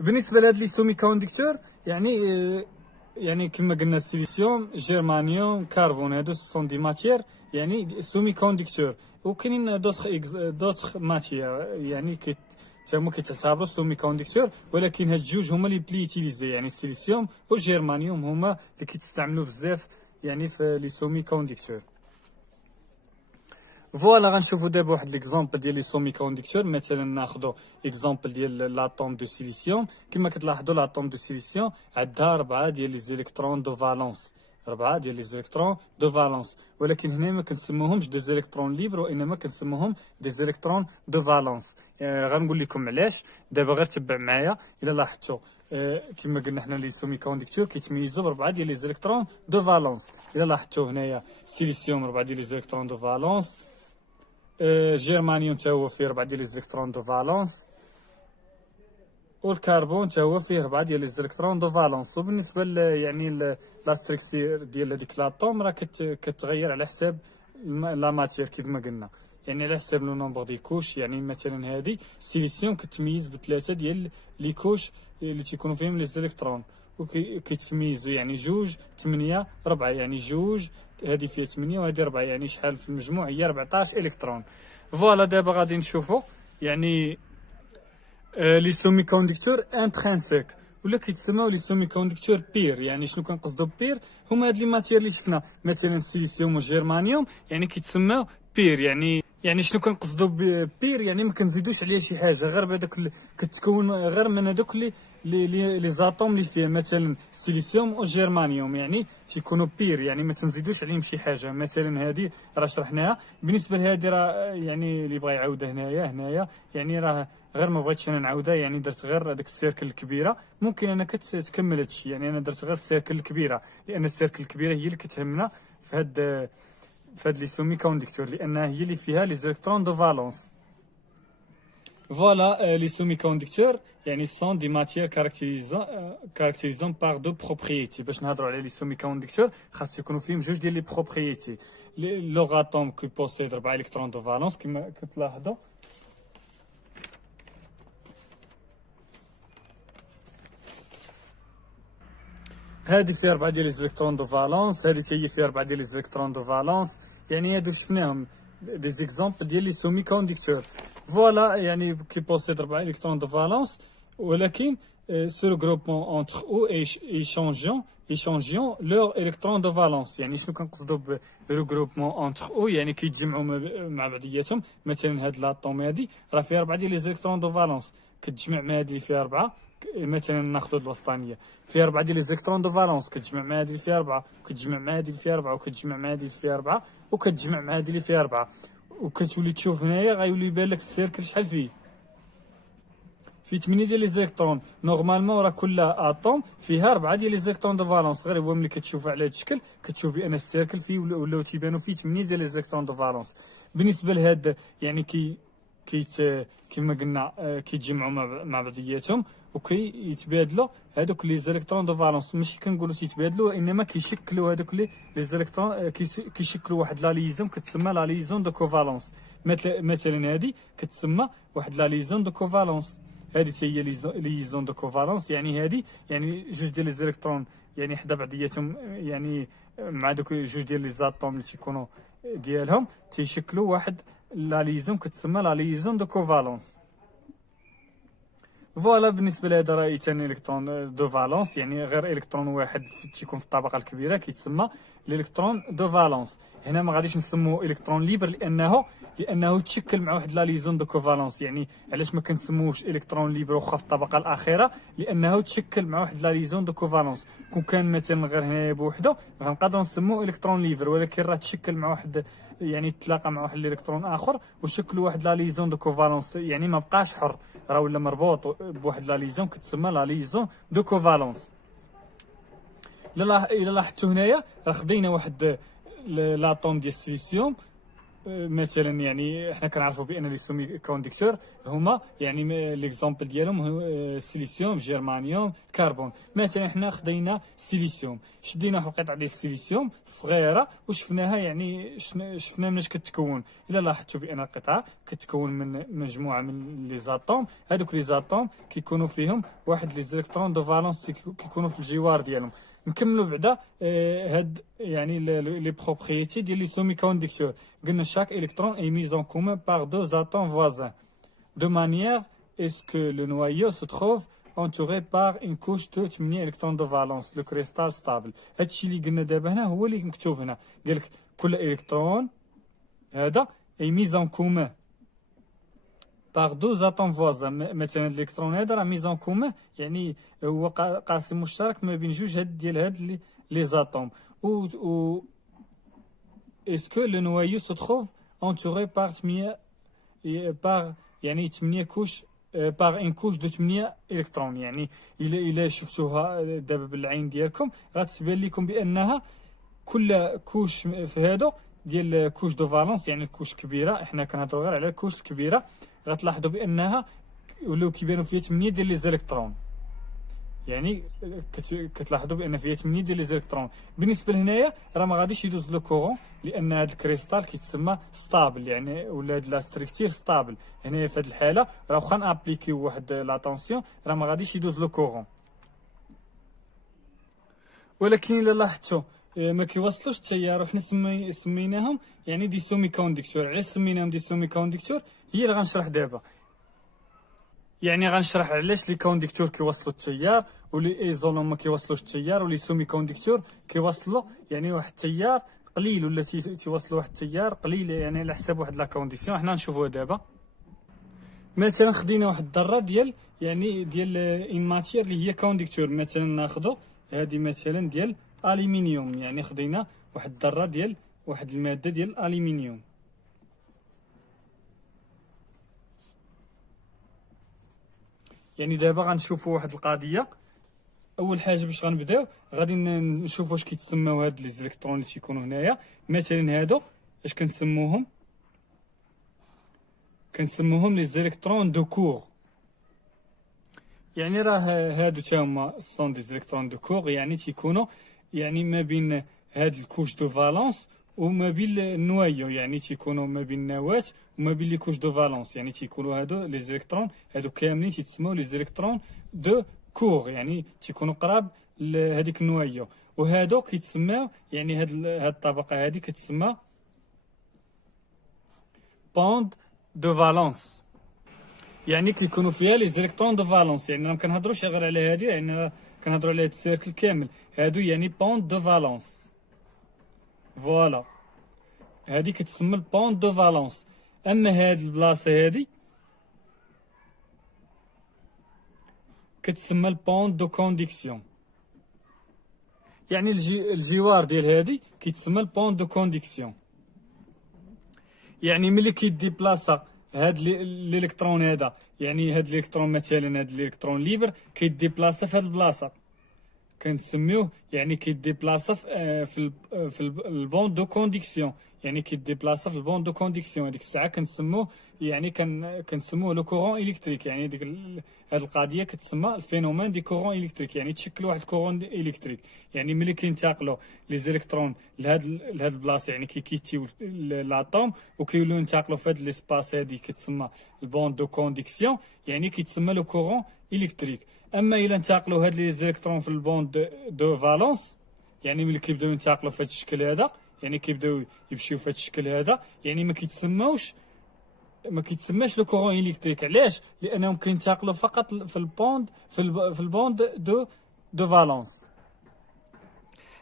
بالنسبه لهاد لي سومي كوندكتور يعني كما قلنا السيليسيوم، جيرمانيوم، كربون، هادو سون دي ماتير يعني سومي كوندكتور. وكاينين دوطخ ماتير يعني تما كيتعتبروا سومي كوندكتور، ولكن هاد الجوج هما اللي يوتيليزي، يعني السيليسيوم والجيرمانيوم هما اللي كيتستعملوا بزاف يعني في لي سومي كوندكتور. فوالا غنشوفو دابا واحد ليكزامبل ديال لي سومي كوندكتور. مثلا ناخذو اكزامبل ديال لاتوم دو سيليسيوم. كما كتلاحظوا لاتوم دو سيليسيوم عندها 4 ديال لي زيليكترون دو فالونس، 4 ديال لي زيليكترون دو فالونس، ولكن هنا ما كنسموهمش دو زيليكترون ليبر، وانما كنسموهم دي زيليكترون دو فالونس. غنقول لكم علاش دابا، غير تبع معايا. الا لاحظتوا كما قلنا حنا لي سومي كوندكتور كيتميزوا ب4 ديال لي زيليكترون دو فالونس. الا لاحظتوا هنايا السيليسيوم 4 ديال لي زيليكترون دو فالونس، جيرمانيوم تا هو فيه 4 ديال لي زيليكترون دو فالونس، والكربون تا هو فيه 4 ديال لي زيليكترون دو فالونس. وبالنسبه يعني لا ستركسير ديال هذيك لاطوم راه كتغير على حساب لا ماتير كيف ما قلنا، يعني على حساب لو نومبر دي كوش. يعني مثلا هذه السيليسيوم كتميز ب3 ديال لي كوش اللي تيكونوا فيهم لي زيليكترون، وكيتميزوا يعني 2 8 4، يعني 2 هذه فيها 8 وهذه 4، يعني شحال في المجموع هي 14 الكترون. فوالا دابا غادي نشوفوا يعني لي سومي كوندكتور انترينسيك ولا كيتسموا لي سومي كوندكتور بير. يعني شنو كنقصدوا بير؟ هما هاد لي ماتير اللي شفنا مثلا السيليسيوم والجيرمانيوم يعني كيتسموا بير. يعني شنو كنقصدوا بير؟ يعني ما كنزيدوش عليه شي حاجه، غير بهذاك كتكون غير من هذوك لي زاتوم اللي فيه مثلا السيليسيوم والجيرمانيوم، يعني تيكونوا بير، يعني ما تنزيدوش عليهم شي حاجه. مثلا هذه راه شرحناها. بالنسبه لهذه راه يعني اللي بغى يعاودها هنايا يعني راه غير ما بغيتش انا نعاودها، يعني درت غير هذيك السيركل الكبيره. ممكن انا تكمل هادشي، يعني انا درت غير السيركل الكبيره، لان السيركل الكبيره هي اللي كتهمنا في هاد لي سومي كوندكتور، لانها هي اللي فيها لي زيليكترون دو فالونس. فوالا لي سومي كوندكتور يعني سون دي ماتير كاركتيريزون بار دو بروبريتي. باش نهضروا على لي سومي كوندكتور خاص يكونوا فيهم 2 ديال لي بروبريتي. لو اتوم كي بوسيد 4 الكترون دو فالونس كما كتلاحظوا، هادي فيها 4 ديال لي زيليكترون دو فالونس، هادي حتى هي فيها 4 ديال لي زيليكترون دو فالونس. يعني هادو شفناهم دي زيكزامبل ديال لي سومي كوندكتور. فوالا يعني كي بوسيد 4 الكترون دو فالونس، ولكن سو غروبمون انتر او ايشانجيون لور الكترون دو فالونس. يعني شنو كنقصدوا بالغروبمون انتر او؟ يعني كيتجمعوا مع بعضياتهم. مثلا هاد لاطوم هادي راه فيها 4 ديال لي زيليكترون دو فالونس، كتجمع مع هادي اللي فيها 4. مثلا ناخذ الوسطانيه فيها 4 ديال لي زيليكترون دو فالونس، كتجمع مع هادي اللي فيها 4، وكتجمع مع هادي اللي فيها 4، وكتجمع مع هادي اللي فيها 4، وكتجمع مع هادي اللي فيها 4، وكتولي تشوف هنايا غيولي يبان لك السيركل شحال فيه 8 ديال لي زيليكترون. نورمالمون راه كل اتوم فيها 4 ديال لي زيليكترون دو فالونس، غير هو ملي كتشوفها على هذا الشكل كتشوف بان السيركل فيه ولاو تيبانوا فيه 8 ديال لي زيليكترون دو فالونس. بالنسبه لهاد يعني كما قلنا كيتجمعوا مع بعضياتهم وكيتبادلوا هذوك لي زيليكترون دو فالونس. ماشي كنقولوا تيتبادلوا، انما كيشكلوا هذوك لي زيليكترون كيشكلوا واحد لا ليزون كتسمى لا ليزون دو كوفالونس. مثلا هذه كتسمى واحد لا ليزون دو كوفالونس، هذه هي ليزون دو كوفالونس. يعني هذه يعني 2 ديال لي زيليكترون يعني حدا بعضياتهم، يعني مع دوك 2 ديال لي زاتوم اللي تيكونوا ديالهم تيشكلوا واحد لا ليزون كتسمى لا ليزون دو كوفالونس. فوالا بالنسبه لهذا راه ثاني الكترون دو فالونس، يعني غير الكترون واحد تيكون في الطبقه الكبيره كيتسمى الالكترون دو فالونس. هنا ما غاديش نسموه الكترون ليبر لانه تشكل مع واحد لا ليزون دو كوفالونس. يعني علاش ما كنسموهش الكترون ليبر واخا في الطبقه الاخيره؟ لانه تشكل مع واحد لا ليزون دو كوفالونس. كون كان مثلا غير هنايا بوحده غنقدروا نسموه الكترون ليبر، ولكن راه تشكل مع واحد، يعني تلاقى مع واحد الالكترون اخر وشكلوا واحد لا ليزون دو كوفالونس، يعني ما بقاش حر، راه ولا مربوط بواحد لا ليزون كتسمى لا ليزون دو كوفالونس. الا لاحظتوا هنايا راه خدينا واحد لاطوم ديال السيليسيوم مثلا يعني حنا كنعرفوا بان لي سومي كونديكتور هما يعني ليكزومبل ديالهم هو سيليسيوم، جيرمانيوم، كربون. مثلا حنا خدينا سيليسيوم، شدينا واحد القطعه ديال السيليسيوم صغيره وشفناها، يعني شفنا مناش كتكون. الا لاحظتوا بان القطعه كتكون من مجموعه من لي زاتوم، هذوك لي زاتوم كيكونوا فيهم واحد لي زيلكترون دو فالونس كيكونوا في الجوار ديالهم. نكملوا بعدا هاد يعني لي بروبريتي ديال لي سومي كونديكتور. قلنا chaque électron est mis en commun par deux atomes voisins de manière à ce que le noyau se trouve entouré par une couche de 8 électrons de valence, le cristal stable. هادشي اللي قلنا دابا هنا هو اللي مكتوب هنا، قالك كل الكترون هذا est mis en commun par deux atomes voisins. مثلا الالكترون هذا راه ميز ان كومون، يعني هو قاسم مشترك ما بين جوج هاد لي زاتوم. و est-ce que le noyau se trouve entouré par 8 couches par une couche de 8 الكترون. يعني الا شفتوها دابا بالعين ديالكم غتبان لكم بانها كل كوش في هادو ديال كوش دو فالونس، يعني الكوش كبيره، احنا كنهضروا غير على الكوش كبيره، غتلاحظوا بانها ولاو كيبانوا فيها 8 ديال لي زيلكترون. يعني كتلاحظوا بان فيها 8 ديال لي زيلكترون. بالنسبه لهنايا راه ما غاديش يدوز لو كورون، لان هذا الكريستال كيتسمى ستابل، يعني ولا هاد لا ستركتير ستابل. هنايا في هذه الحاله راه واخا نابليكيو واحد لاتونسيون راه ما غاديش يدوز لو كورون. ولكن الا لاحظتوا ما كيوصلوش التيار، وحنا سميناهم يعني دي سومي كونديكتور. علاش سميناهم دي سومي كونديكتور هي اللي غنشرح دابا. يعني غنشرح علاش لي كونديكتور كيوصلوا التيار ولي ايزولون ما كيوصلوش التيار، ولي سومي كونديكتور كيوصلوا يعني واحد التيار قليل ولا تيوصلوا واحد التيار قليل، يعني على حساب واحد لا كونديسيون. حنا نشوفوها دابا. مثلا خدينا واحد الذره ديال ان ماتير اللي هي كونديكتور. مثلا ناخذوا هذه مثلا ديال الومنيوم، يعني خدينا واحد الذره ديال واحد الماده ديال الالومنيوم. يعني دابا غنشوفوا واحد القضيه. اول حاجه باش غنبداو غادي نشوفوا واش كيتسموا هاد لي زيلكترون اللي تيكونوا هنايا. مثلا هادو اش كنسموهم لي زيلكترون دو كور. يعني راه هادو تا هما سون دي زيلكترون دو كور، يعني تيكونوا يعني ما بين هاد الكوش دو فالونس وما بين النوايو، يعني تيكونوا ما بين النواة وما بين لي كوش دو فالونس. يعني تيكونوا هادو لي زيلكترون هادو كاملين تيتسموا لي زيلكترون دو كور، يعني تيكونوا قراب لهاديك النوايو. وهادو كيتسماو يعني هاد الطبقه هادي كتسمى بوند دو فالونس، يعني كيكونوا فيها لي زيلكترون دو فالونس. يعني ما كنهضروش غير على هادي، يعني كنهضروا على هاد السيركل كامل. هادو يعني بوند دو فالونس. فوالا هادي كتسمى البوند دو فالونس. اما هاد البلاصه هادي كتسمى البوند دو كونديكسيون، يعني الجوار ديال هادي كيتسمى البوند دو كونديكسيون. يعني ملي كيديبلاصا هاد الالكترون هذا، يعني هاد الالكترون مثلا هاد الالكترون ليبر كيديبلاصا في هاد البلاصه كنسميوه يعني كيديبلاصا في البوند دو كونديكسيون، يعني كيديبلاصا في البوند دو كونديكسيون. هذيك الساعه كنسموه يعني كنسموه لو كورون الكتريك. يعني ديك هاد القضيه كتسمى الفينومين دي كورون الكتريك، يعني تشكل واحد الكورون الكتريك. يعني ملي كينتقلوا لي زيلكترون لهاد البلاصه، يعني كيتيو لاتوم وكيولوا ينتقلوا في هاد ليسباس هادي كتسمى البوند دو كونديكسيون، يعني كيتسمى لو كورون الكتريك. اما الا انتقلوا هاد لي زيلكترون في البوند دو فالونس، يعني ملي كيبداو ينتقلوا في هاد الشكل هذا، يعني كيبداو يمشيو في هاد الشكل هذا، يعني ما كيتسماش لو كورون الكتريك. علاش؟ لانهم كينتقلوا فقط في البوند دو فالونس.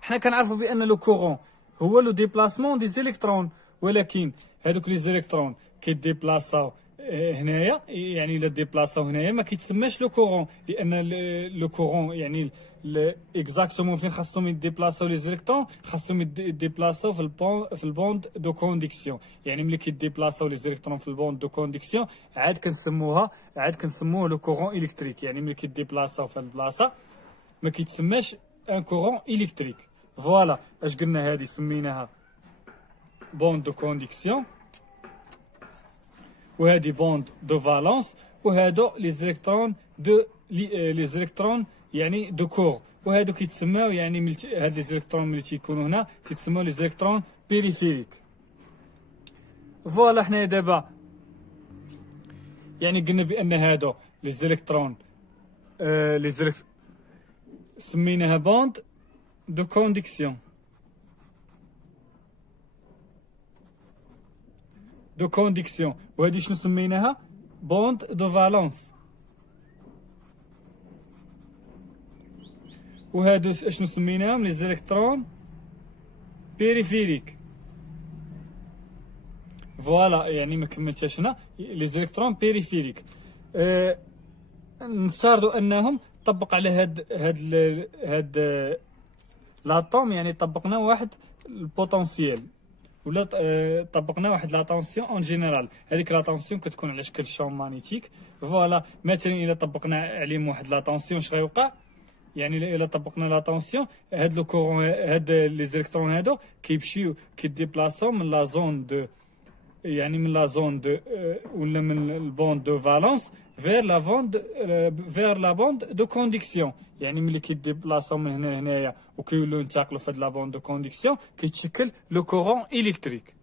حنا كنعرفوا بان لو كورون هو لو ديبلاسمون دي زيلكترون، ولكن هادوك لي زيلكترون كيديبلاصاو هنايا، يعني الا ديبلاصاو هنايا ما كيتسماش لو كورون، لان لو كورون يعني اكزاكتومون فين خاصهم يديبلاصاو لي زيلكترون، خاصهم يديبلاصاو في البوند دو كونديكسيون. يعني ملي كيديبلاصاو لي زيلكترون في البوند دو كونديكسيون عاد كنسموه لو كورون الكتريك. يعني ملي كيديبلاصاو في هاد البلاصه ما كيتسماش ان كورون الكتريك. فوالا اش قلنا هادي سميناها بوند دو كونديكسيون. وهذه بوند دو فالونس، وهادو لي زيليكترون دو لي زيليكترون يعني دو كور، وهادو كيتسماو يعني هاد لي زيليكترون ملي تيكونوا هنا تيتسماو لي زيليكترون بيريفيريك. فوالا حنايا دابا يعني قلنا بان هادو لي زيليكترون سميناها بوند دو كونديكسيون وهادي شنو سميناها؟ بوند دو فالونس. وهادو اشنو سميناهم؟ لي زيليكترون بيريفيريك. فوالا يعني ما كملتهاش هنا، لي زيليكترون بيريفيريك. نفترضوا انهم طبق على هاد لاطوم، يعني طبقنا واحد البوتونسييل ولا طبقنا واحد لاتونسيون اون جينيرال. هذيك لاتونسيون كتكون على شكل شون مانيتيك. فوالا مثلا الا طبقنا عليهم واحد لاتونسيون اش غيوقع؟ يعني الا طبقنا لاتونسيون هاد لو كورون، هاد لي زيليكترون هادو كيمشيو كيديبلاساو من لا زون دو، يعني من لا زون دو ولا من البوند دو فالونس فير لا بوند دو كونديكسيون. يعني ملي كيديبلاساو من هنا لهنايا وكيولوا ينتقلوا في هاد لا بوند دو كونديكسيون كيتشكل لو كورون الكتريك.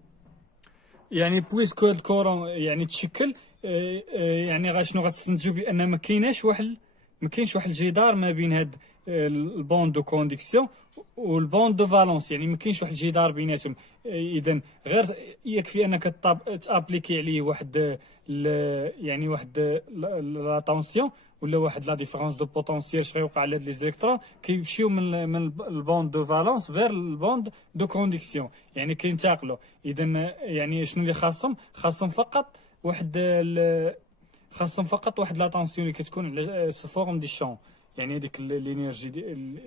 يعني بويسكو الكورون يعني تشكل يعني شنو غتستنتجوا؟ بان ما كاينش واحد الجدار ما بين هاد البوند دو كونديكسيون والبوند دو فالونس، يعني ما كاينش واحد الجدار بيناتهم. اذا غير يكفي انك تابليكي عليه واحد يعني واحد لا طونسيون ولا واحد لا ديفيرونس دو بوتونسييل. اش غيوقع على هاد لي زيليكترون؟ كيمشيو من البوند دو فالونس فير البوند دو كونديكسيون، يعني كينتقلوا. اذا يعني شنو اللي خاصهم فقط واحد لا طونسيون اللي كتكون على فورم دي شون. يعني هذيك الانرجي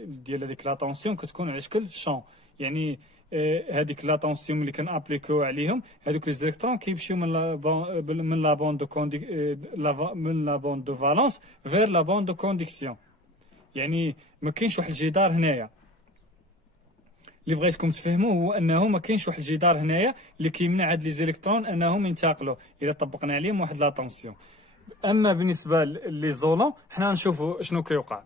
ديال هذيك لا طونسيون كتكون على شكل شون. يعني هذيك لا طونسيون اللي كنابليكيو عليهم هذوك لي زيليكترون كيمشيو من لا بوند دو فالونس فير لا بوند دو كونديكسيون. يعني ما كاينش واحد الجدار هنايا. اللي بغيتكم تفهموا هو انه ما كاينش واحد الجدار هنايا اللي كيمنع هاد لي زيليكترون انهم ينتقلوا الا طبقنا عليهم واحد لا طونسيون. اما بالنسبه لي زولون حنا نشوفوا شنو كيوقع.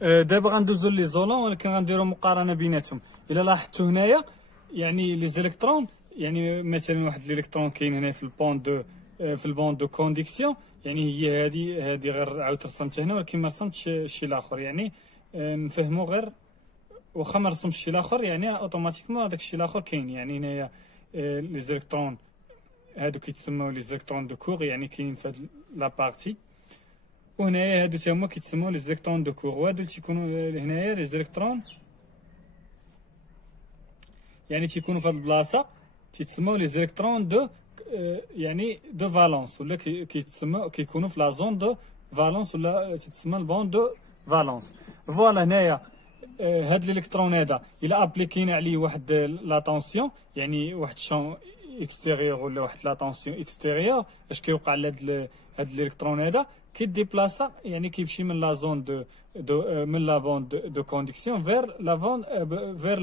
دابا غندوزو لي زولون ولكن غنديروا مقارنه بيناتهم. الا لاحظتوا هنايا يعني لي زيليكترون، يعني مثلا واحد الالكترون كاين هنا في البوند دو كونديكسيون، يعني هي هذه غير عاود رسمتها هنا ولكن ما رسمتش الشيء الاخر. يعني نفهموا غير واخا ما رسمتش الشيء الاخر يعني اوتوماتيكمون هذاك الشيء الاخر كاين. يعني هنايا لي زيليكترون هادو كيتسموا لي زيليكترون دو كور، يعني كاينين في هاد لا بارتي. وهنايا هادو تاهما كيتسموا لي زيليكترون دو كور، وهادو تيكونوا هنايا لي زيليكترون يعني تيكونوا في هاد البلاصه تيتسموا لي زيليكترون دو يعني دو فالونس، ولا كيكونوا في لا زون دو فالونس ولا تيتسمى البوند دو فالونس. فوالا هنايا هاد الالكترون هذا الا ابليكينا عليه واحد لا طونسيون، يعني واحد شون اكستيريور ولا واحد لا طونسيون اكستيريور، اش كيوقع لهاد الالكترون هذا؟ كيديبلاسا، يعني كيمشي من لا زون من لا بوند دو كونديكسيون فير لا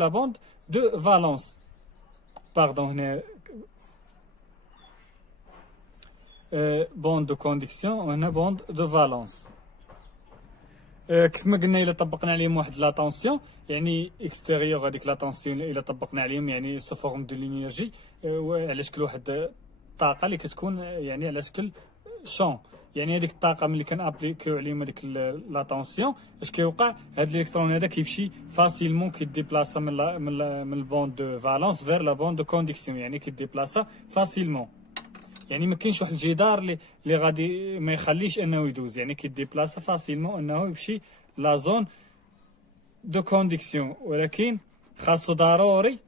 بوند دو فالونس. باردون هنا بوند دو كونديكسيون وهنا بوند دو فالونس. كيف ما قلنا الا طبقنا عليهم واحد لا طونسيون يعني اكستيريور، هذيك لا طونسيون الا طبقنا عليهم يعني سو فورم دو لينيرجي على شكل واحد الطاقه اللي كتكون يعني على شكل شون. يعني هذيك الطاقه ملي كنابليكيو عليهم هذيك لا طونسيون اش كيوقع؟ هذا الالكترون هذا كيمشي فاسيلمون كيديبلاسا من البوند دو فالونس فير لا بوند دو كونديكسيون، يعني كيديبلاسا فاسيلمون. يعني ما كاينش واحد الجدار اللي غادي ما يخليش انه يدوز، يعني كيديبلاسا فاسيلمون انه يمشي لا زون دو كونديكسيون. ولكن خاصو ضروري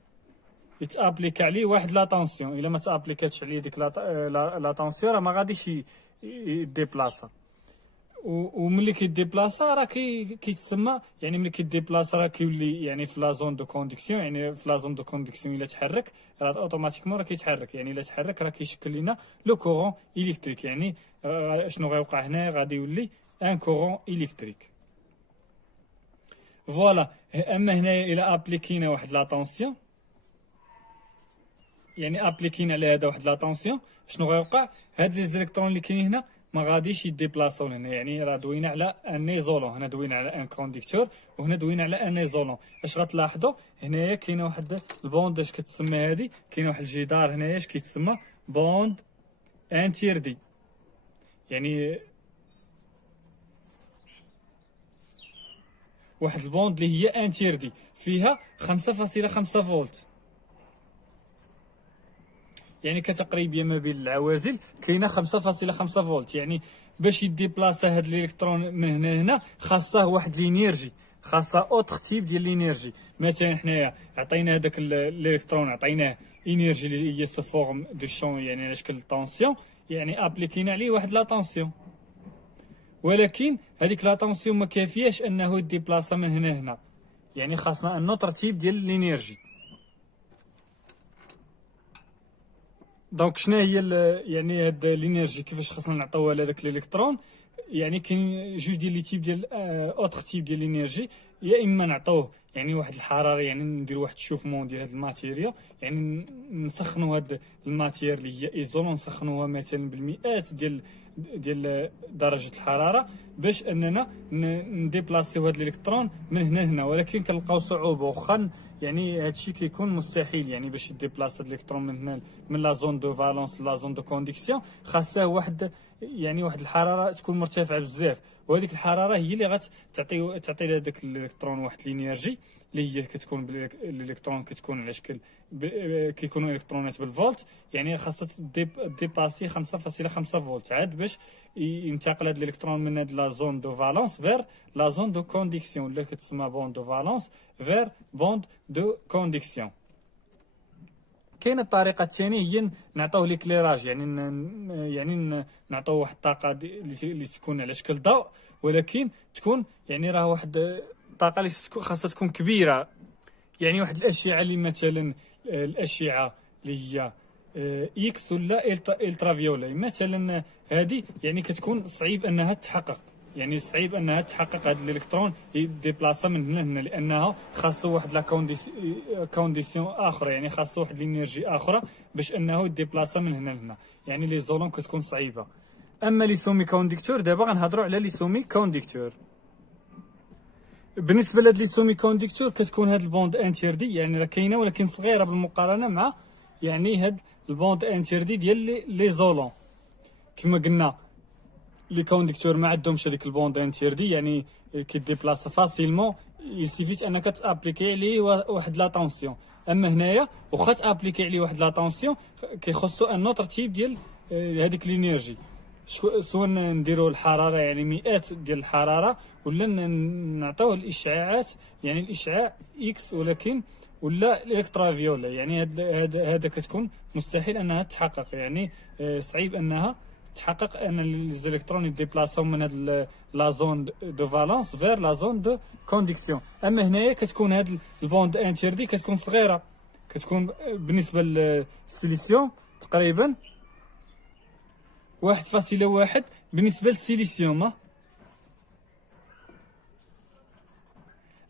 يتابليك عليه واحد لا طونسيون. الا ما تابليكاتش عليه ديك لا طونسيون راه ما غاديش يديبلاسا. وملي كيديبلاسا راه كيتسمى، يعني ملي كيديبلاسا راه كيولي يعني في لا زون دو كونديكسيون. يعني في لا زون دو كونديكسيون الا تحرك راه اوتوماتيكمون راه كيتحرك، يعني الا تحرك راه كيشكل لنا لو كورون الكتريك. يعني شنو غيوقع هنا؟ غادي يولي ان كورون الكتريك. فوالا. اما هنايا الا ابليكينا واحد لا طونسيون، يعني ابليكينا على هذا واحد لا طونسيون، شنو غيوقع؟ هاد لي زيليكترون اللي كاينين هنا ما غاديش يديبلاصاو هنا، يعني راه دوينا على ان ايزولون، هنا دوينا على ان كونديكتور وهنا دوينا على ان ايزولون. اش غتلاحظوا هنايا كاينه واحد البوند اش كتسمى هادي، كاينه واحد الجدار هنايا اش كيتسمى بوند انتيردي، يعني واحد البوند اللي هي انتيردي فيها 5.5 فولت، يعني كتقريبيه ما بين العوازل كاينه 5.5 فولت. يعني باش يديبلاصا هاد الالكترون من هنا لهنا خاصه واحد لينيرجي، خاصه اوتر تيب ديال لينيرجي. مثلا حنايا عطينا هذاك الالكترون عطيناه انرجي اللي هي سو فورم دو شون، يعني على شكل طونسيون، يعني ابليكينا عليه واحد لا طونسيون، ولكن هذيك لا طونسيون ما كافياش انه يديبلاصا من هنا لهنا، يعني خاصنا ان اوتر تيب ديال لينيرجي. دونك شنو هي يعني هاد لينيرجي كيفاش خاصنا نعطيوها لهذاك الالكترون؟ يعني كاين جوج ديال لي تيب ديال اوتر تيب ديال لينيرجي، يا اما نعطوه يعني واحد الحراره، يعني نديرو واحد الشوفمون ديال هاد الماتيريا، يعني نسخنوا هاد الماتير اللي هي ايزولون نسخنوها مثلا بالمئات ديال درجه الحراره باش اننا نديبلاسيو هاد الالكترون من هنا لهنا. ولكن كنلقاو صعوبه، واخا يعني هادشي كيكون مستحيل، يعني باش يديبلاس هاد الالكترون من هنا من لا زون دو فالونس لا زون دو كونديكسيون خاصه واحد الحراره تكون مرتفعه بزاف، وهذيك الحراره هي اللي تعطي لهذاك الالكترون واحد الانرجي اللي هي كتكون الالكترون كتكون على شكل كيكونوا الكترونات بالفولت، يعني خاصها ديباسي 5.5 فولت عاد باش ينتقل هذا الالكترون من هاد لا زون دو فالونس فير لا زون دو كونديكسيون اللي كتسمى بوند دو فالونس فير بوند دو كونديكسيون. كاينه الطريقه الثانيه هي نعطيوه ليكليراج، يعني نعطيوه واحد الطاقه اللي تكون على شكل ضوء، ولكن تكون يعني راه واحد الطاقه اللي خاصها تكون كبيره، يعني واحد الاشعه اللي مثلا الاشعه اللي هي اكس ولا الترافيولا مثلا، هذه يعني كتكون صعيب انها تحقق، يعني صعيب انها تحقق هذا الالكترون يديبلاصا من هنا لهنا، لانها خاصو واحد لا كونديسيون اخرى، يعني خاصو واحد الانرجي اخرى باش انه يديبلاصا من هنا لهنا، يعني لي زولون كتكون صعيبه. اما لي سومي كونديكتور دابا غنهضروا على لي سومي كونديكتور. بالنسبه لهاد لي سومي كونديكتور كتكون هاد البوند انتيردي، يعني راه كاينه ولكن صغيره بالمقارنه مع يعني هاد البوند انتيردي ديال لي زولون. كما قلنا لي كونديكتور ما عندهمش هذيك البوند انتيردي، يعني كيديبلاصا فاسيلمون، يسيفيت انك تابليكي عليه واحد لا طونسيون. اما هنايا واخا تابليكي عليه واحد لا طونسيون كيخصو ان اوتر تيب ديال هذيك لينيرجي، سواء نديرو الحراره يعني مئات ديال الحراره، ولا نعطيوه الاشعاعات يعني الاشعاع اكس ولكن ولا الالكترافيولا، يعني هذا كتكون مستحيل انها تحقق، يعني صعيب انها تحقق ان الالكترون يديبلاصاو من هاد لا زون دو فالونس فير لا زون دو كونديكسيون. اما هنايا كتكون هاد البوند انتيردي كتكون صغيره، كتكون بالنسبه للسيليسيوم تقريبا 1.1 بالنسبه للسيليسيوم.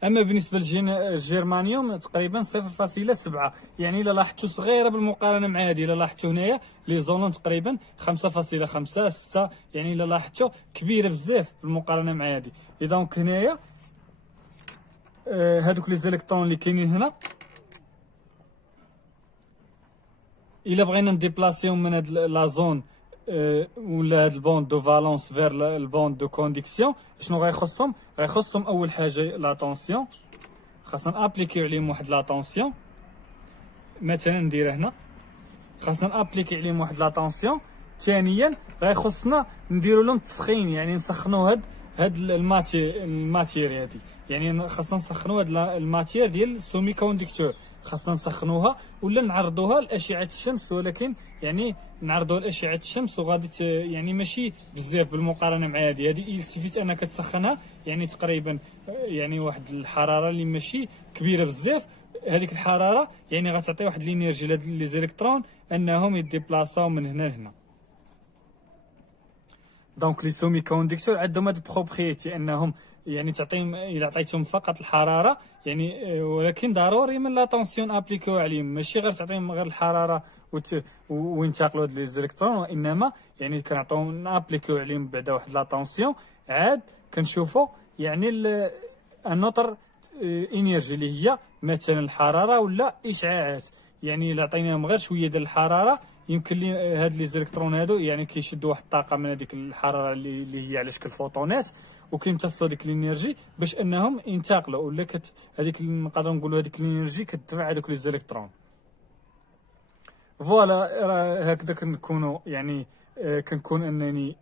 اما بالنسبه للجيرمانيوم تقريبا 0.7، يعني الا لاحظتوا صغيره بالمقارنه مع هذه. الا لاحظتوا هنايا لي زولون تقريبا 5.5 6، يعني الا لاحظتوا كبيره بزاف بالمقارنه مع هذه. دونك هنايا هذوك لي زيليكترون اللي كاينين هنا الا بغينا نديبلاسيهم من هاد لا زون ولا هاد البوند دو فالونس فير البوند دو كونديكسيون، شنو غيخصهم؟ غيخصهم اول حاجه لا طونسيون، خاصنا ابليكيو عليهم واحد لا طونسيون، مثلا ندير هنا خاصنا نابليكي عليهم واحد لا طونسيون. ثانيا غيخصنا نديروا لهم تسخين، يعني نسخنوا هاد الماتير هادي، يعني خاصنا نسخنوا هاد الماتير ديال السومي كونديكتور، خاصنا نسخنوها ولا نعرضوها لاشعه الشمس، ولكن يعني نعرضوها لاشعه الشمس وغادي يعني ماشي بزاف بالمقارنه مع هذه يلسفيت انك تسخنها يعني تقريبا يعني واحد الحراره اللي ماشي كبيره بزاف. هذيك الحراره يعني غتعطي واحد الانرجي لي زيليكترون انهم يديبلاصاو من هنا لهنا. دونك لي سومي كونديكتور عندهم هاد البروبريتي انهم يعني تعطيهم الا عطيتهم فقط الحراره يعني ولكن ضروري من لا طونسيون ابليكو عليهم، ماشي غير تعطيهم غير الحراره وينتقلوا هاد لي زيليكترون، وانما يعني كنعطيهم ابليكو عليهم بعدا واحد لا طونسيون عاد كنشوفوا يعني النطر انرجي اللي هي مثلا الحراره ولا اشعاعات. يعني الا عطيناهم غير شويه ديال الحراره يمكن لي هاد لي زيليكترون هادو يعني كيشدوا واحد الطاقه من هذيك الحراره اللي هي على شكل فوتونات، وكيمتصوا ديك الانرجي باش انهم ينتقلوا، ولا هذيك نقدروا نقولوا هذيك الانرجي كتدفع هذوك لي زيليكترون. فوالا هكذا كنكونوا يعني كنكون انني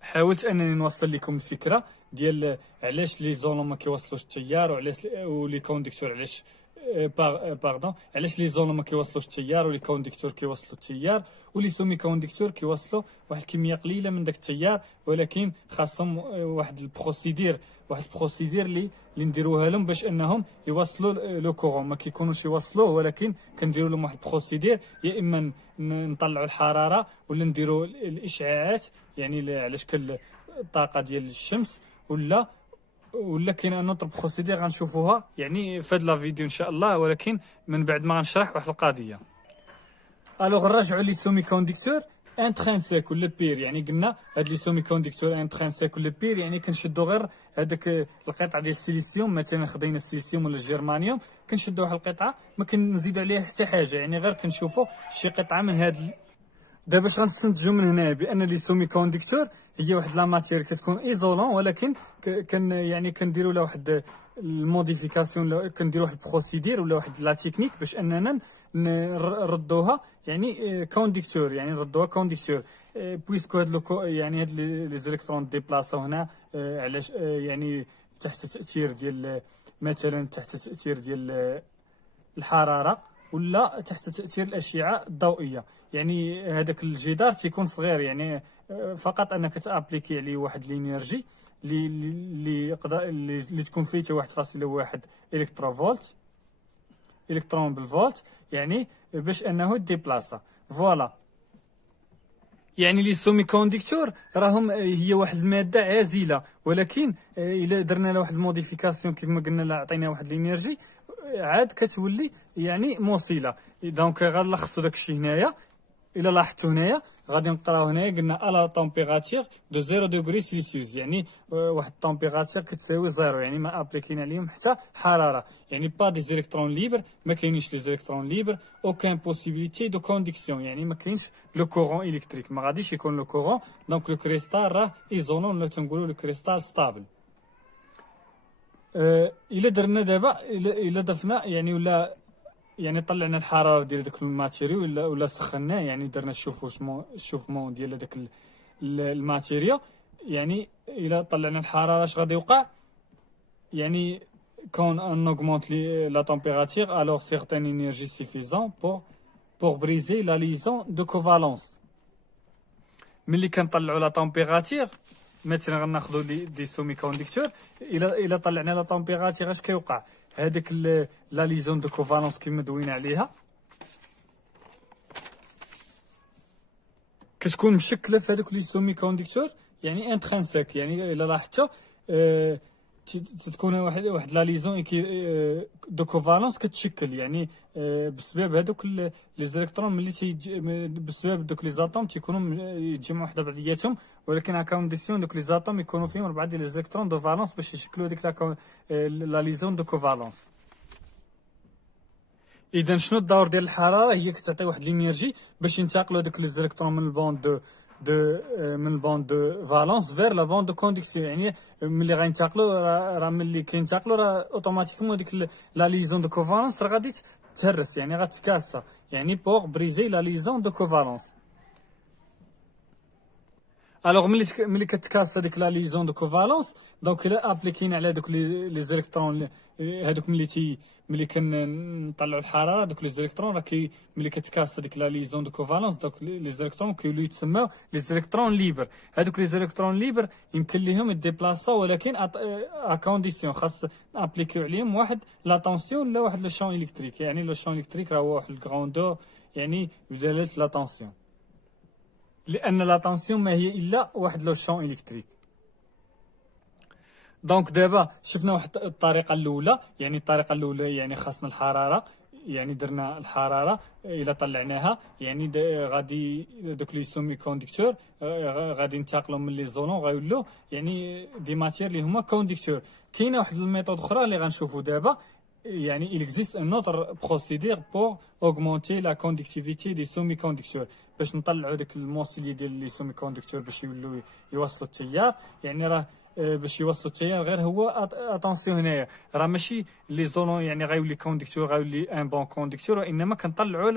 حاولت انني نوصل لكم الفكره ديال علاش لي زولون ما كيوصلوش التيار، وعلاش ولي كونديكتور علاش باردون علاش لي زولون ما كيوصلوش التيار ولي كونديكتور كيوصلوا التيار، ولي سومي كونديكتور كيوصلوا واحد الكميه قليله من داك التيار، ولكن خاصهم واحد البروسيدير اللي نديروها لهم باش انهم يوصلوا لو كورون. ما كيكونوش يوصلوه ولكن كنديروا لهم واحد البروسيدير، يا اما نطلعوا الحراره ولا نديروا الاشعاعات يعني على شكل الطاقه ديال الشمس، ولا كاين ان اوتر بروسيدير غنشوفوها يعني في هاد لا فيديو ان شاء الله، ولكن من بعد ما غنشرح واحد القضيه. الوغ نرجعوا لي سومي كونديكتور انترينسيك ولا بير. يعني قلنا هاد لي سومي كونديكتور انترينسيك ولا بير يعني كنشدوا غير هذاك القطعه ديال السيليسيوم، مثلا خدينا السيليسيوم ولا الجرمانيوم كنشدوا واحد القطعه ما كنزيدوا عليها حتى حاجه، يعني غير كنشوفوا شي قطعه من هاد. دابا باش غنستنتجوا من هنا بان لي سومي كونديكتور هي واحد لا ماتير كتكون ايزولون، ولكن يعني كنديروا لها واحد الموديفيكاسيون، كنديروا واحد البروسيدير ولا واحد لا تكنيك باش اننا نردوها يعني كونديكتور، يعني نردوها كونديكتور بويسكو هاد يعني هاد لي زيليكترون ديبلاصاو هنا علاش يعني تحت تاثير ديال مثلا تحت تاثير ديال الحراره ولا تحت تاثير الاشعه الضوئيه. يعني هذاك الجدار تيكون صغير، يعني فقط انك تابليكي عليه واحد الانرجي اللي تكون فيه 1.1 الكتروفولت الكترون بالفولت، يعني باش انه ديبلاصا. فوالا يعني لي سومي كونديكتور راهم هي واحد الماده عازله، ولكن الا درنا لها واحد الموديفيكاسيون كيف ما قلنا لها عطينا واحد الانرجي عاد كتولي يعني موصله. دونك غنلخصوا داكشي هنايا. الا لاحظتوا هنايا غادي نقراو هنايا قلنا على طومبيراتير دو 0 دوغري سيلسيوس، يعني واحد الطومبيراتير كتساوي 0، يعني ما ابليكين عليهم حتى حراره، يعني با دي زيليكترون ليبر، ما كاينينش لي زيليكترون ليبر، اوكان بوسيبيليتي دو كونديكسيون، يعني ما كاينش لو كورون الكتريك، ما غاديش يكون لو كورون. دونك لو كريستال راه ايزولون ولا تنقولوا لو كريستال ستابل. الا درنا دابا الا ضفنا يعني ولا يعني طلعنا الحراره ديال داك الماتيريال ولا سخناه، يعني درنا الشوفمون ديال داك الماتيريال، يعني الا طلعنا الحراره اش غادي يوقع؟ يعني كون ان اوغمونت لا تمبيراتير الوغ سيغتان انرجي سيفيزون بور بريزي لا ليزون دو كوفالونس. ملي كنطلعوا لا تمبيراتير مثلا غناخذوا دي سومي كونديكتور، الا طلعنا لا تمبيراتير اش كيوقع؟ هذيك لا ليزون دو كوفالونس كيما دوينا عليها كتكون مشكله في هذوك لي سومي كونديكتور يعني انترينسيك. يعني الا لاحظتوا تتكون واحد لا ليزون دو كوفالونس كتشكل، يعني بسبب هذوك لي زيليكترون ملي بسبب دوك لي زاتوم تيكونوا يتجمعوا حدا بعضياتهم، ولكن ا كونديسيون دوك لي زاتوم يكونوا فيهم 4 ديال لي زيليكترون دو فالونس باش يشكلوا ديك لا ليزون دو كوفالونس. اذا شنو الدور ديال الحراره؟ هي كتعطي واحد الانرجي باش ينتقلوا دوك لي زيليكترون من البوند من البوند دو فالونس فير لا بوند دو كونديكسيون. يعني ملي غينتقلوا راه ملي كينتقلوا راه اوتوماتيكمون ديك لا ليزون دو كوفالونس راه غادي تهرس، يعني غتكاسا، يعني بوغ بريزي لا ليزون دو كوفالونس. الوغ ملي كتكاسا ديك لا ليزون دو كوفالونس، دونك الا ابليكينا على دوك لي زيليكترون هادوك ملي كنطلعوا الحراره دوك لي زيليكترون راه ملي كتكاسا ديك لا ليزون دو كوفالونس دوك لي زيليكترون كيوليو يتسموا لي زيليكترون ليبر. هادوك لي زيليكترون ليبر يمكن ليهم يديبلاصاو، ولكن ا كونديسيون خاص نابليكيو عليهم واحد لا طونسيون ولا واحد لو شون الكتريك. يعني لو شون الكتريك راه هو واحد الكروندور يعني بدلاله لا طونسيون. لان لا طونسيون ما هي الا واحد لو شون الكتريك. دونك دابا شفنا واحد الطريقه الاولى، يعني الطريقه الاولى يعني خاصنا الحراره، يعني درنا الحراره الى طلعناها يعني غادي دوك لي سومي كوندكتور غادي ينتقلوا من لي زولون غيولوا يعني دي ماتير اللي هما كوندكتور. كاينه واحد الميثود اخرى اللي غنشوفوا دابا، يعني il existe un autre procédé pour augmenter la conductivité des semi-conducteurs باش نطلعوا داك الموصليه ديال لي سومي كوندكتور باش يولوا يوصلوا التيار. يعني راه باش يوصلوا التيار غير هو اتونسيون هنايا راه ماشي لي زولون يعني غيولي كوندكتور غيولي ان بون كوندكتور، وانما كنطلعوا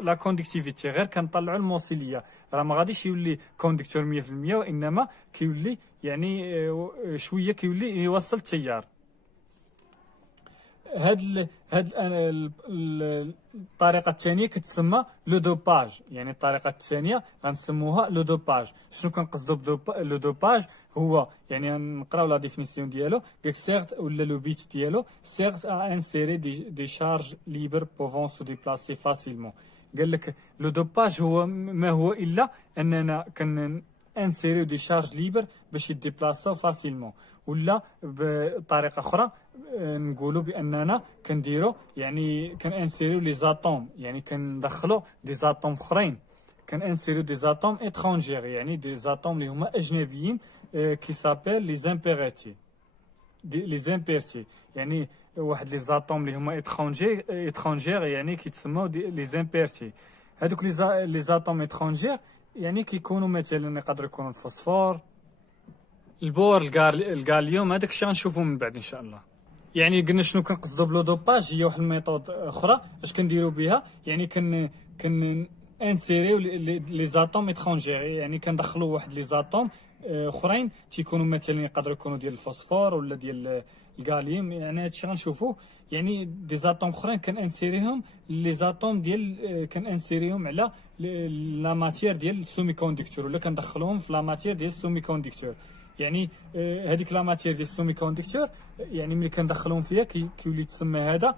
لا كوندكتيفيتي، غير كنطلعوا الموصليه، راه ما غاديش يولي كوندكتور 100% وانما كيولي يعني شويه كيولي يوصل التيار. هاد الطريقه الثانيه كتسمى لو دوباج. يعني الطريقه الثانيه غنسموها لو دوباج. شنو كنقصدوا لو دوباج؟ هو يعني نقراو لا ديفينيسيون ديالو، قالك سيغت ولا لو بيت ديالو سيغت ا انسيري دي شارج ليبر بوفون سو ديبلاسي فاسيلمون. قال لك لو دوباج هو ما هو الا اننا انسيريو دي شارج ليبر باش يديبلاساو فاسيلمون، ولا بطريقه اخرى نقولوا باننا كنديروا يعني كنانسيريو لي زاتوم، يعني كندخلوا دي زاتوم اخرين، كنانسيريو دي زاتوم اترونجير، يعني دي زاتوم اللي هما اجنبيين كي سابيل لي زامبيريتي لي زامبيرتي، يعني واحد لي زاتوم اللي هما اترونجير يعني كيتسموا لي زامبيرتي. هذوك لي زاتوم اترونجير يعني كيكونوا مثلا يقدروا يكونوا الفوسفور، البور، الغاليوم، هذاك الشيء غنشوفوه من بعد ان شاء الله. يعني قلنا شنو كنقصدوا بلو دوباج، هي واحد الميثود اخرى اش كنديروا بها، يعني كن انسيريو لي زاتوم اترونجير، يعني كندخلوا واحد لي زاتوم اخرين تيكونوا مثلا يقدروا يكونوا ديال الفوسفور ولا ديال الغاليوم، يعني هادشي غنشوفوه. يعني دي زاتوم اخرين كنانسيريهم لي زاتوم ديال كنانسيريهم على لا ماتير ديال السومي كوندكتور، ولا كندخلوهم في لا ماتير ديال السومي كوندكتور. يعني هذيك لا ماتير ديال السومي كوندكتور يعني ملي كندخلوهم فيها كيولي يتسمى هذا،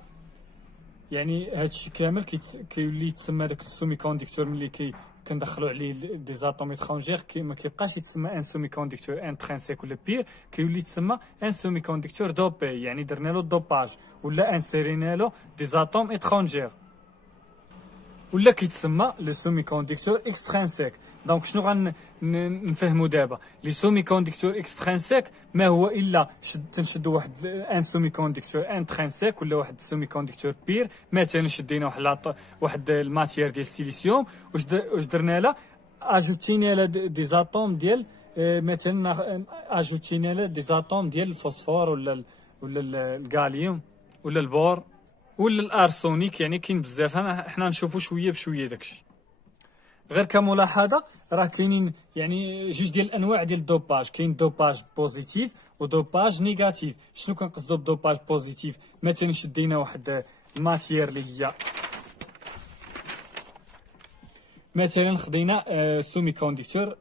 يعني هادشي كامل كيولي يتسمى داك السومي كوندكتور ملي كندخلوا عليه دي زاتوم اترونجير ما كيبقاش يتسمى ان سومي كوندكتور انترينسيك ولا بير، كيولي يتسمى ان سومي كوندكتور دوبي، يعني درنا له دوباج ولا انسيرينا له دي زاتوم اترونجير، ولا كيتسمى لو سومي كوندكتور اكسترينسيك. دونك شنو غنفهموا دابا؟ لي سومي كوندكتور اكسترينسيك ما هو الا تنشدوا واحد ان سومي كوندكتور انترينسيك ولا واحد سومي كوندكتور بير، مثلا شدينا واحد الماتير ديال السيليسيوم، واش درنا له؟ اجوتينا له دي زاتوم ديال مثلا اجوتينا له دي زاتوم ديال الفوسفور ولا الغاليوم ولا البور ولا الارسونيك، يعني كاين بزاف، حنا نشوفوا شويه بشويه داكشي. غير كملاحظه راه كاينين يعني جوج ديال الانواع ديال الدوباج، كاين دوباج بوزيتيف ودوباج نيجاتيف. شنو كنقصدوا بدوباج بوزيتيف؟ مثلا شدينا واحد الماتير اللي هي مثلا خدينا سومي كوندكتور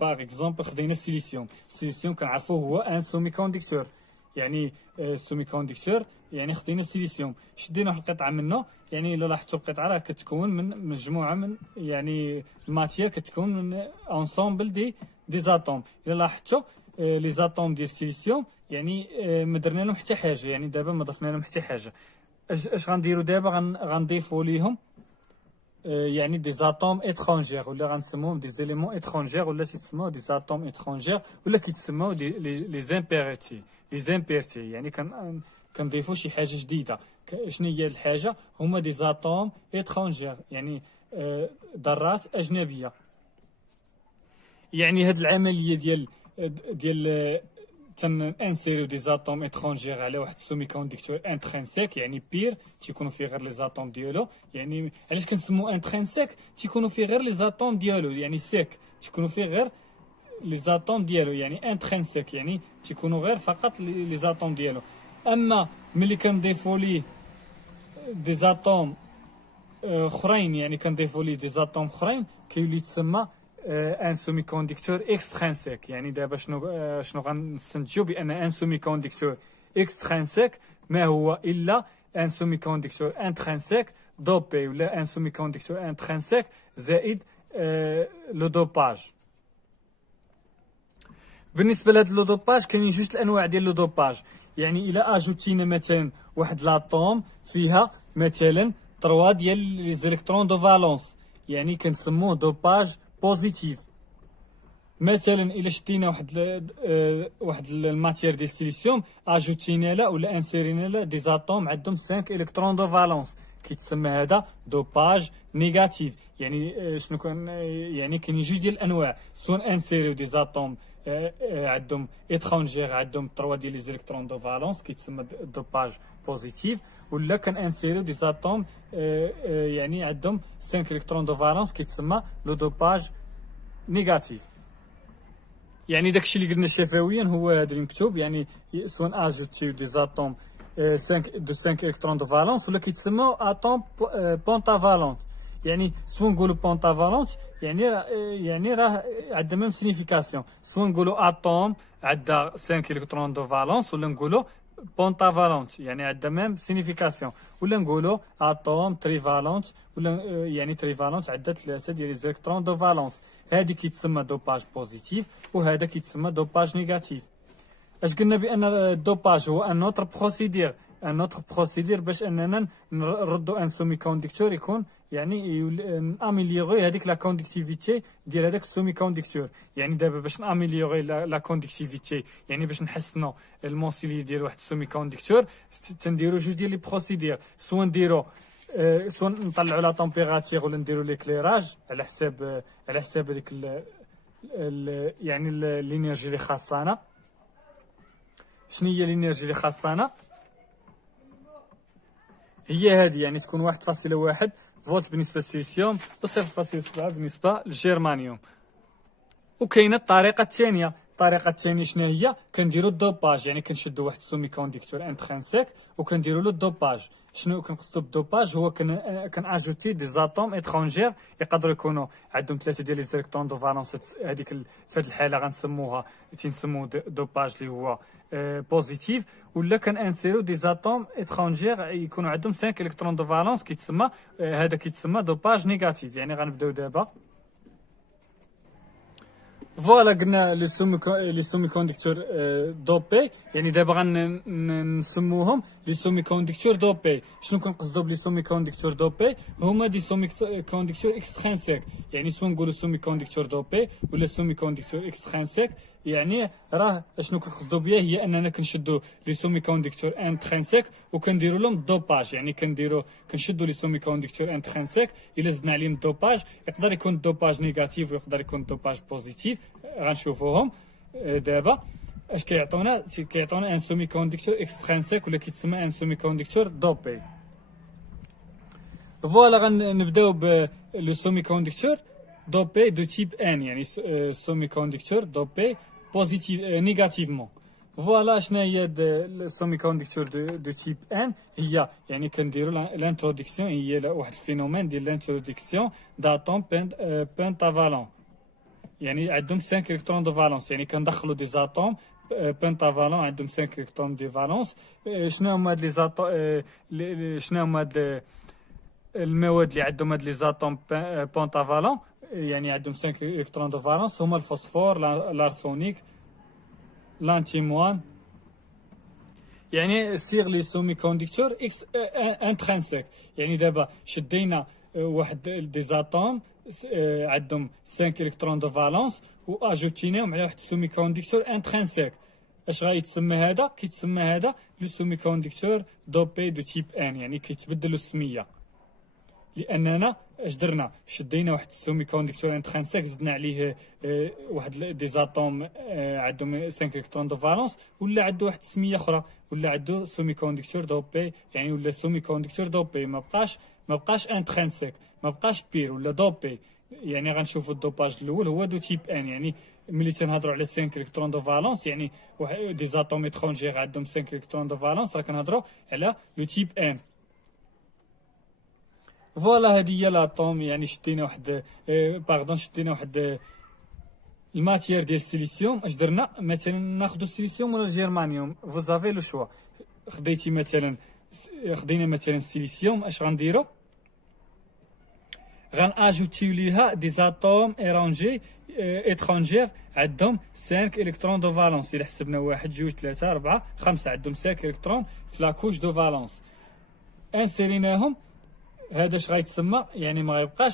باغ اكزومبل، خدينا السيليسيوم كنعرفوه هو ان سومي كوندكتور، يعني السومي كوندكتور يعني خدينا السيليسيوم شدينا واحد القطعه منه، يعني الا لاحظتوا القطعه راه كتكون من مجموعه من يعني الماتير كتكون من انسومبل دي زاتوم. الا لاحظتوا لي زاتوم ديال السيليسيوم يعني ما درنا لهم حتى حاجه، يعني دابا ما ضفنا لهم حتى حاجه. اش غنديروا دابا؟ غنضيفوا ليهم يعني دي زاتوم اترونجير، ولا غنسموهم دي زيليمون اترونجير، ولا تيتسموا دي زاتوم اترونجير، ولا كيتسموا لي زامبيرتي يعني كنضيفوا شي حاجه جديده. شنو هي الحاجه؟ هما دي زاتوم اترونجير، يعني ذرات اجنبيه. يعني هاد العمليه ديال تنانسيريو دي زاتوم اترونجير على واحد سومي كوندكتور انترينسيك، يعني بير تيكونوا فيه غير لي زاتوم ديالو. يعني علاش كنسمو انترينسيك؟ تيكونوا فيه غير لي زاتوم ديالو، يعني سيك تيكونوا فيه غير لي زاتوم ديالو، يعني انترينسيك يعني تيكونوا غير فقط لي زاتوم ديالو. اما ملي كنضيفوا ليه دي زاتوم اخرين، يعني كنضيفوا ليه دي زاتوم اخرين، كيولي يتسمى ان سومي كوندكتور اكسترينسيك. يعني دابا شنو غنستنتجوا؟ بان ان سومي كوندكتور اكسترينسيك ما هو الا ان سومي كوندكتور انترينسيك دوبي، ولا ان سومي كوندكتور انترينسيك زائد لو دوباج. بالنسبه لهاد لو دوباج كاينين جوج الانواع ديال لو دوباج. يعني الا اجوتينا مثلا واحد لاطوم فيها مثلا 3 ديال لي زيليكترون دو فالونس، يعني كنسموه دوباج بوزيتيف. مثلا الا شدينا واحد الماتير ديال السيليسيوم اجوتينا لا ولا انسيرينا لا دي زاتوم عندهم 5 الكترون دو فالونس، كيتسمى هذا دوباج نيجاتيف. يعني شنو كان، يعني كاينين جوج ديال الانواع، سواء انسيريو دي زاتوم عندهم اترونجير عندهم 3 ديال لي زيليكترون دو فالونس كيتسمى دوباج بوزيتيف، ولا كان انسيريو دي زاتوم يعني عندهم 5 الكترون دو فالونس كيتسمى لو دوباج نيجاتيف. يعني داكشي اللي قلنا شفويا هو هذا اللي مكتوب، يعني سواء اجوتيو دي زاتوم 5 الكترون دو فالونس ولا كيتسموا اتوم بونتافالونت. يعني سواء نقولوا بونتافالونت يعني راه عندها ميم سينيفيكاسيون، سواء نقولوا اتوم عندها 5 الكترون دو فالونس ولا نقولوا بونتافالونت يعني عندها ميم سينيفيكاسيون، ولا نقولوا اتوم تريفالونت ولا يعني تريفالونت عندها 3 ديال لي الكترون دو فالونس. هذه كيتسمى دوباج بوزيتيف وهذا كيتسمى دوباج نيجاتيف. اش قلنا بان الدوباج هو ان اوتر بروسيدير باش اننا نردوا ان سومي كوندكتور يكون يعني اميليوري هذيك لا كوندكتيفيتي ديال هذاك السومي كوندكتور. يعني دابا باش ناميليوري لا كوندكتيفيتي يعني باش نحسنوا المونسيلي ديال واحد السومي كوندكتور تنديروا جوج ديال لي بروسيدير، سواء نديروا سواء نطلعوا لا طومبيراتير ولا نديروا ليكليراج على حساب هذيك يعني الانرجي اللي خاصانا. شنو هي الانرجي اللي خاصانا؟ هي هذه، يعني تكون 1.1 فولت بالنسبه للسيليسيوم و 0.7 بالنسبه للجيرمانيوم. وكاينه الطريقه الثانيه شنو هي؟ كنديروا الدوباج، يعني كنشدوا واحد السومي كوندكتور انترينسيك وكنديروا له الدوباج. شنو كنقصدوا بالدوباج؟ هو كناجوتي دي زاتوم اترونجير يقدروا يكونوا عندهم 3 ديال لي زيليكترون دو فالونس. هذيك في هذه الحاله غنسموها دوباج اللي هو بوزيتيف، ولا كنانسيرو دي زاتوم اترونجير يكونوا عندهم 5 الكترون دو فالونس كيتسمى هذا كيتسمى دوباج نيجاتيف. يعني غنبداو دابا. فوالا قلنا لي سومي كوندكتور دوبي، يعني دابا غنسموهم لي سومي كوندكتور دوبي. شنو كنقصدوا بلي سومي كوندكتور دوبي؟ هما دي سومي كوندكتور اكسترينسيك. يعني سواء نقولوا سومي كوندكتور دوبي ولا سومي كوندكتور اكسترينسيك، يعني راه شنو كنقصدوا بها هي اننا كنشدوا لي سومي كوندكتور انترينسيك وكنديروا لهم الدوباج. يعني كنشدوا لي سومي كوندكتور انترينسيك، الا زدنا عليهم الدوباج يقدر يكون الدوباج نيجاتيف ويقدر يكون الدوباج بوزيتيف. غنشوفوهم دابا. اش كيعطونا ان سومي كوندكتور اكسترينسيك ولا كيتسمى ان سومي كوندكتور دوبي. فوالا غنبداو ب لو سومي كوندكتور دوبي دو تيب ان، يعني سومي كوندكتور دوبي بوزيتيف نيجاتيفمون. فوالا شنو هي السومي كوندكتور دو تيب ان؟ هي يعني كنديروا لانتروداكسيون، هي واحد الفينومين ديال لانتروداكسيون داتوم بنتافالون، يعني عندهم 5 الكترون دو فالونس. يعني كندخلوا دي زاتوم بنتافالون عندهم 5 الكترون دو فالونس. شنو هما هاد لي زاتوم؟ شنو هما هاد المواد اللي عندهم هاد لي زاتوم بنتافالون يعني عندهم 5 الكترون دو فالونس؟ هما الفوسفور، الارسونيك، لانتيموان. يعني سيغ لي سومي كوندكتور انترينسيك. يعني دابا شدينا واحد دي زاتوم عندهم 5 الكترون دو فالونس واجوتيناهم على واحد السومي كوندكتور انترينسيك. اش غيتسمى هذا؟ كيتسمى هذا لو سومي كوندكتور دوبي دو تيب ان. يعني كيتبدلوا السميه لاننا اش درنا؟ شدينا واحد السومي كوندكتور انترينسيك زدنا عليه واحد دي زاتوم عندهم 5 الكترون دو فالونس، ولا عنده واحد السميه اخرى، ولا عنده سومي كوندكتور دوبي. يعني ولا سومي كوندكتور دوبي، ما بقاش انترينسيك، ما بقاش بير، ولا دوبي. يعني غنشوفوا الدوباج الاول هو دو تيب ان. يعني ملي تنهضروا على 5 الكترون دو فالونس يعني دي زاتوم اترونجير عندهم 5 الكترون دو فالونس، راه كنهضروا على لو تيب ان. فوالا هذه هي لاطوم. يعني شدينا واحد الماتير ديال السيليسيوم. اش درنا؟ مثلا ناخذ السيليسيوم ولا الجيرمانيوم، فوزافي لو شوا. خدينا مثلا السيليسيوم. اش غنديروا؟ غناجوتيو ليها دي زاتوم ايرونجي اترونجير عندهم 5 الكترون دو فالونس. الا حسبنا 1 2 3 4 5 عندهم 5 الكترون في لاكوش دو فالونس انسيريناهم. هذا اش غيتسمى يعني ما غيبقاش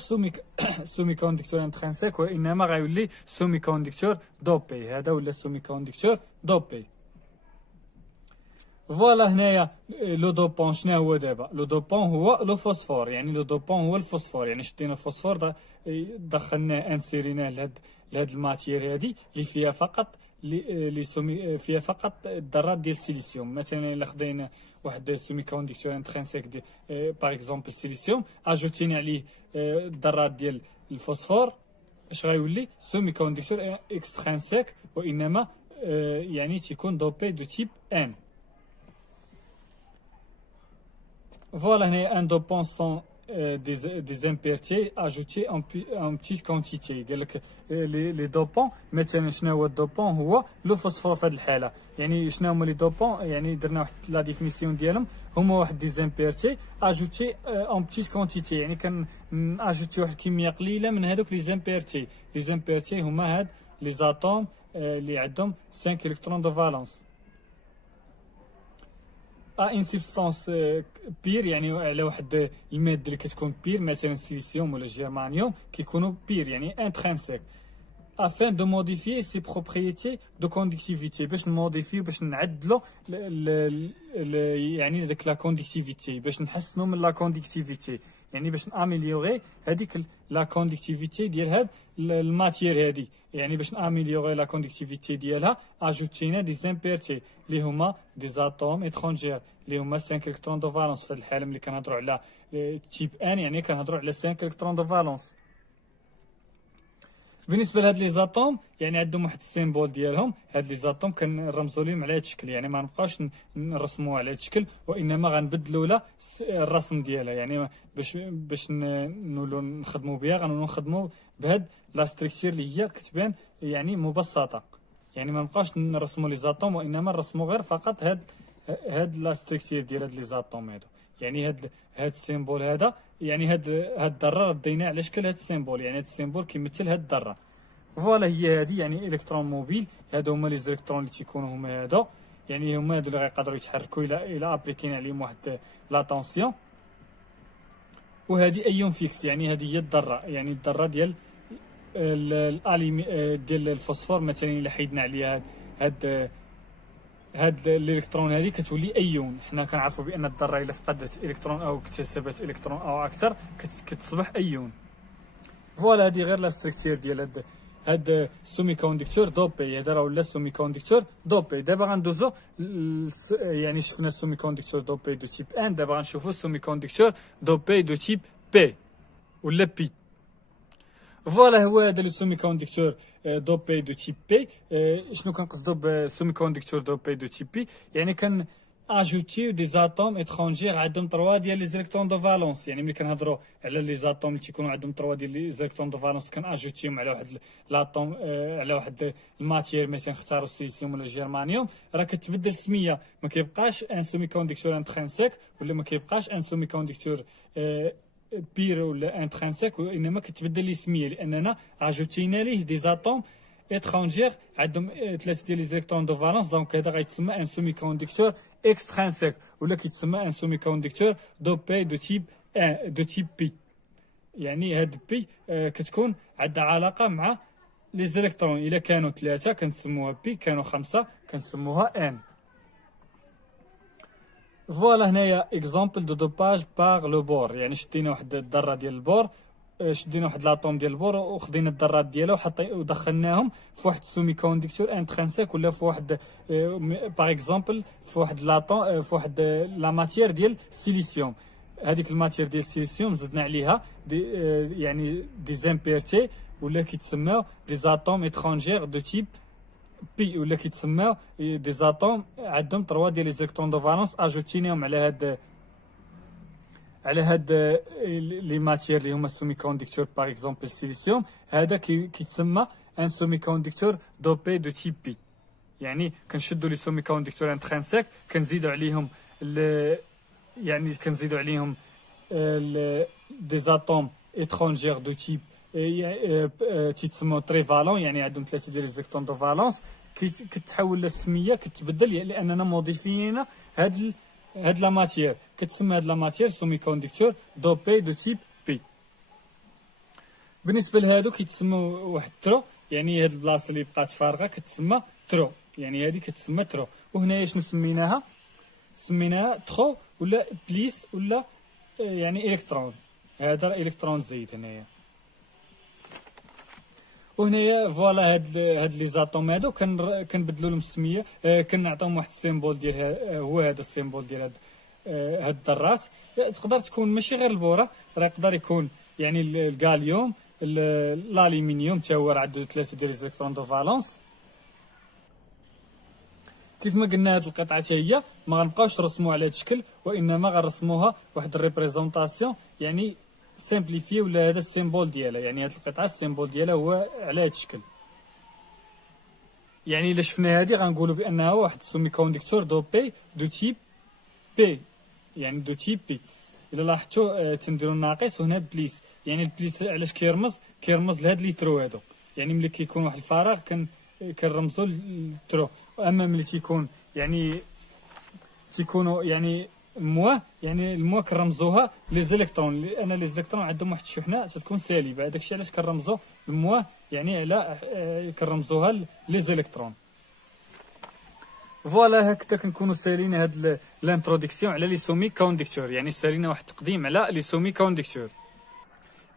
سومي كوندكتور انترانسيك وانما غيولي سومي كوندكتور دوبي. هذا ولا سومي كوندكتور دوبي. فوالا هنايا لو دوبون شنو هو دابا؟ لو دوبون هو لو فوسفور، يعني لو دوبون هو الفوسفور، يعني شدينا الفوسفور دخلناه انسيريناه لهاد الماتير هادي اللي فيها فقط لي سومي فيها فقط الذرات ديال السيليسيوم. مثلا الا خدينا واحد سومي كوندكتور انترانسيك دي باغ اكزومبل السيليسيوم اجوتينا عليه الذرات ديال الفوسفور، اش غيولي سومي كوندكتور اكسترانسيك وانما يعني تيكون دوبي دو تيب ان. Voilà, un dopant sont des impuretés ajoutées en petite quantité. Les dopants, مثلا شنو هو الدوبون؟ هو لو فوسفور في هذه الحاله. يعني شنو هما لي دوبون؟ يعني درنا واحد لا ديفينيسيون ديالهم، هما واحد دي زامبيرتي اجوتي اون بتيت كونتيتي، يعني اجوتي واحد الكميه قليله من هذوك لي زامبيرتي. لي زامبيرتي هما هاد لي زاتوم اللي عندهم 5 الكترون دو فالونس. ان سبستانس بير، يعني على واحد الماده اللي كتكون بير، مثلا السيليسيوم ولا الجرمانيوم كيكونوا بير يعني انترانسيك. afin de modifier ses propriétés de conductivité، باش نموديفيو باش نعدلو يعني داك لا كوندكتيفيتي، باش نحسنوا من لا كوندكتيفيتي، يعني باش ناميليوري هذيك لا كوندكتيفيتي ديال هاد الماتير هادي. يعني باش ناميليوري لا كوندكتيفيتي ديالها اجوتينا دي زامبيرتي اللي هما دي زاتوم اترونجير اللي هما 5 الكترون دو فالونس. في هاد الحاله ملي كنهضروا على تيب ان يعني كنهضروا على 5 الكترون دو فالونس. بالنسبه لهاد لي زاتوم يعني عندهم واحد السيمبول ديالهم. هاد لي زاتوم كنرمزوا لهم على هاد الشكل، يعني ما نبقاوش نرسموها على هاد الشكل وانما غنبدلوا لها الرسم ديالها، يعني باش نولوا نخدموا بها غنولوا نخدموا بهاد لا ستركتير اللي هي كتبان يعني مبسطه. يعني ما نبقاوش نرسموا لي زاتوم وانما نرسموا غير فقط هاد لا ستركتير ديال هاد لي زاتوم هادو. يعني هاد السيمبول هذا، يعني هاد الذره رديناه على شكل هاد السيمبول، يعني هاد السيمبول كيمثل هاد الذره. فوالا هي هادي يعني الكترون موبيل. هادو هما لي زيلكترون اللي تيكونوا هما هادو، يعني هما هادو اللي غيقدروا يتحركوا الى ابليكين عليهم واحد لاتونسيون. وهادي ايون فيكس، يعني هادي هي الذره، يعني الذره ديال ديال الفوسفور. مثلا الا حيدنا عليها هاد الالكترون هذه كتولي ايون. حنا كنعرفوا بان الذره الا فقدت الكترون او اكتسبت الكترون او اكثر كتصبح ايون. فوالا هذه غير لا ستركتير ديال هاد السومي كوندكتور دوبي. هذا راه ولا سومي كوندكتور دوبي. دابا غندوزو يعني شفنا السومي كوندكتور دوبي دو تيب ان، دابا غنشوفو السومي كوندكتور دوبي دو تيب بي ولا بي. فوالا هو هذا لو سومي كوندكتور دوبي دو تيب بي. شنو كنقصدو بسومي كوندكتور دوبي دو تيب بي؟ يعني كان اجوتيو دي زاتوم اترونجير عندهم 3 ديال لي زيلكترون دو فالونس. يعني ملي كنهضروا على لي زاتوم اللي تيكونوا عندهم 3 ديال لي زيلكترون دو فالونس كان اجوتيهم على واحد لاتوم على واحد الماتير، مثلا اختاروا السيليسيوم ولا الجرمانيوم، راه كتبدل السميه. ما كيبقاش ان سومي كوندكتور انترانسيك ولا ما كيبقاش ان سومي كوندكتور بير ولا انترانسيك، وانما كتبدل لي سميه لاننا اجوتينا ليه دي زاتوم اترونجير عندهم 3 ديال لي زيلكترون دو فالونس. دونك هذا غيتسمى ان سومي كوندكتور اكسترانسيك ولا كيتسمى ان سومي كوندكتور دو بي دو تيب دو تيب بي. يعني هاد بي كتكون عندها علاقه مع لي زيلكترون. الا كانوا 3 كنسموها بي، كانوا 5 كنسموها ان. فوالا هنايا اكزامبل دو دوباج باغ لو بور. يعني شدينا واحد الذره ديال البور، شدينا واحد لاطوم ديال البور وخدينا الذرات ديالها ودخلناهم في واحد سومي كوندكتور انترانسيك ولا في واحد باغ اكزومبل في واحد لاطوم في واحد لا ماتير ديال السيليسيوم. هذيك الماتير ديال السيليسيوم زدنا عليها يعني دي زامبيرتي ولا كيتسماو دي زاتوم اترونجير دو تيب بي ولا كيتسماو دي زاتوم عندهم 3 ديال لي زيلكترون دو فالونس اجوتيناهم على هاد لي ماتير اللي هما سومي كوندكتور باغ اكزومبل السيليسيوم. هذا كيتسمى ان سومي كوندكتور دوبي دو تيب بي. يعني كنشدوا لي سومي كوندكتور انترانسيك كنزيدوا عليهم يعني كنزيدوا عليهم دي زاتوم étrangères دو تيب تيتسموا تريفالون، يعني عندهم 3 ديال لي زيكترون دو فالونس، كتحول للسميه كتبدل لاننا موديفيينا هاد لا ماتيير، كتسمى هاد لا ماتيير سومي كوندكتور دوبي دو تيب بي. بالنسبه لهادو كيتسموا واحد ترو، يعني هاد البلاصه اللي بقات فارغه كتسمى ترو، يعني هادي كتسمى ترو. وهنايا شنو سميناها؟ سميناها ترو ولا بليس ولا يعني الكترون، هذا الكترون زايد هنايا. وهنايا فوالا هاد لي زاتوم هادو كنبدلوا لهم السميه، كنعطيهم واحد السيمبول ديال هو هذا السيمبول ديال هاد الذرات. تقدر تكون ماشي غير البوره، راه يقدر يكون يعني الغاليوم، الالومنيوم حتى هو راه عنده 3 ديال الالكترون دو فالونس. كيف ما قلنا هاد القطعه هي ما غنبقاوش نرسموها على هاد الشكل، وانما غنرسموها واحد الريبريزونطاسيون يعني سامبليفي، ولا هذا السيمبول ديالها، يعني هاد القطعه السيمبول ديالها هو على هاد الشكل. يعني الا شفنا هادي غنقولوا بانها واحد سومي كوندكتور دو بي دو تيب بي، يعني دو تيب بي. الا لاحظتوا تنديروا الناقص وهنا بليس، يعني البليس علاش كيرمز لهاد لي ترو هادو، يعني ملي كيكون واحد الفراغ كنرمزوا للترو. اما ملي تيكون يعني تيكونوا يعني الموا، يعني الموا كنرمزوها لي زيليكترون، لان لي زيليكترون عندهم واحد الشحنه تتكون سالبه، داكشي علاش كنرمزوا الموا يعني على كنرمزوها لي زيليكترون. فوالا هكذا كنكونوا سالينا هاد الانتروداكسيون على لي سومي كوندكتور، يعني سالينا واحد التقديم على لي سومي كوندكتور.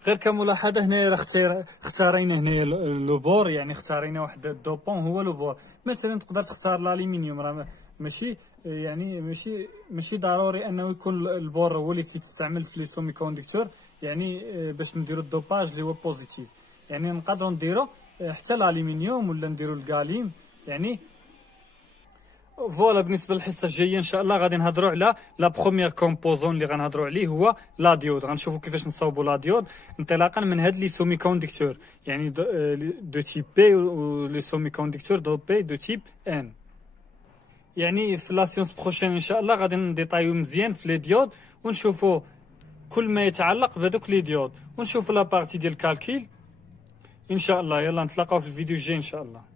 غير كملاحظه هنايا راه اختارينا هنايا لو بور، يعني اختارينا واحد الدوبون هو لو بور. مثلا تقدر تختار الالومنيوم، راه ماشي يعني ماشي ضروري انه يكون البور هو اللي كيتستعمل في لي سومي كوندكتور، يعني باش نديرو الدوباج اللي هو بوزيتيف، يعني نقدروا نديرو حتى الالومنيوم ولا نديرو الغاليم يعني. فوالا بالنسبه للحصه الجايه ان شاء الله غادي نهضروا على لا بروميير كومبوزون اللي غنهضروا عليه هو لا ديود. غنشوفوا كيفاش نصاوبوا لا ديود انطلاقا من هاد لي سومي كوندكتور، يعني دو تيب بي و لي سومي كوندكتور دو بي دو تيب ان. يعني في لا سيونس بروشين ان شاء الله غادي نديطايو مزيان في لي ديود، ونشوفوا كل ما يتعلق بهذوك لي ديود، ونشوفوا لا بارتي ديال الكالكيل ان شاء الله. يلا نتلاقاو في الفيديو الجاي ان شاء الله.